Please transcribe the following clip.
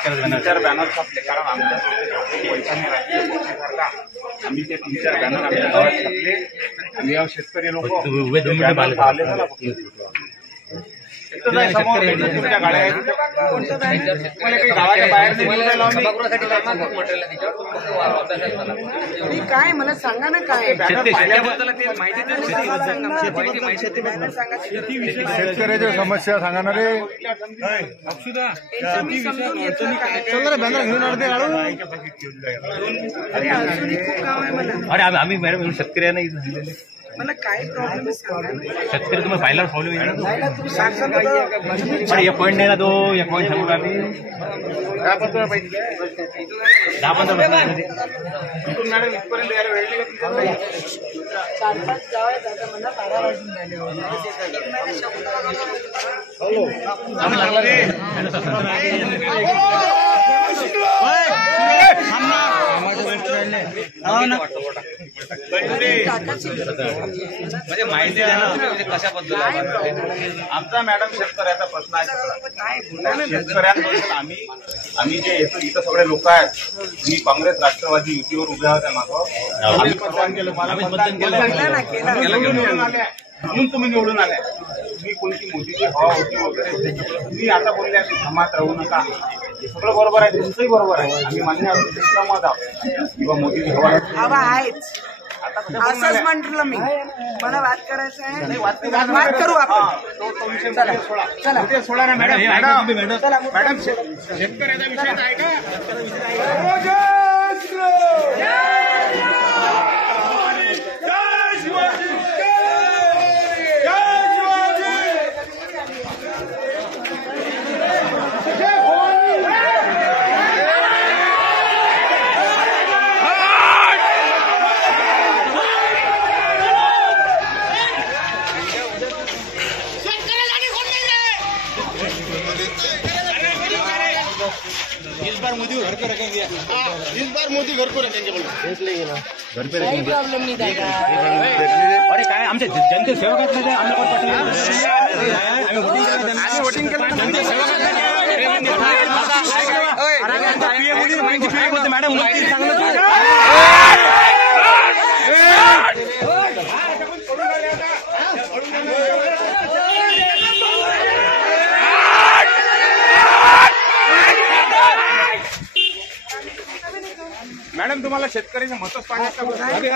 शेतकऱ्याचा बॅनर छापले कारण आमच्या आम्ही ते 3-4 बॅनर आमच्या गावात छापले आणि या शेतकरी लोक आले ना तुमच्या गाड्या आहेत गावाच्या बाहेर काय मला सांगा ना काय शेतकऱ्याच्या समस्या सांगणार रे बॅनर घेऊन अरे आम्ही मॅडम शेतकऱ्यांना झालेले मला काय प्रॉब्लेम शेतकरी तुम्ही पाहिला प्रॉब्लेम एक पॉईंट नाही ना तो एक पॉईंट सांगू आम्ही 10-15 मॅडम इथपर्यंत यायला वेळ नाही 4-5 गाव आहेत आता मला 12 वाजून झाले म्हणजे माहिती कशाबद्दल आमचा मॅडम शेतकऱ्याचा प्रश्न आहे शेतकऱ्यांबद्दल आम्ही जे येतो इथं सगळे लोक आहेत मी काँग्रेस राष्ट्रवादी युतीवर उभ्या होत्या मागं आम्ही मतदान केलं मला मतदान केलं म्हणून तुम्ही निवडून आल्या तुम्ही कोणती मोदीची हवा होती वगैरे तुम्ही आता बोलल्या समाज राहू नका हे सगळं बरोबर आहे तुमचंही बरोबर आहे आम्ही मान्य सहमत आहोत किंवा मोदीची हवा आहेच असंच म्हटलं मी मला बात करायचं आहे बात करू आपण चला सोडा ना मॅडम मॅडम शेतकऱ्याचा विषय आहे का इस बार मोदी घर को रखेंगे इस बार मोदी घर को रखेंगे बोलो देख लेंगे ना घर पे रखेंगे प्रॉब्लेम नहीं दादा अरे काय आमच्या जनते सेवा करत नाही आम्हाला वोटिंग केलं मॅडम मॅडम तुम्हाला शेतकऱ्याचे मतच पाहिजे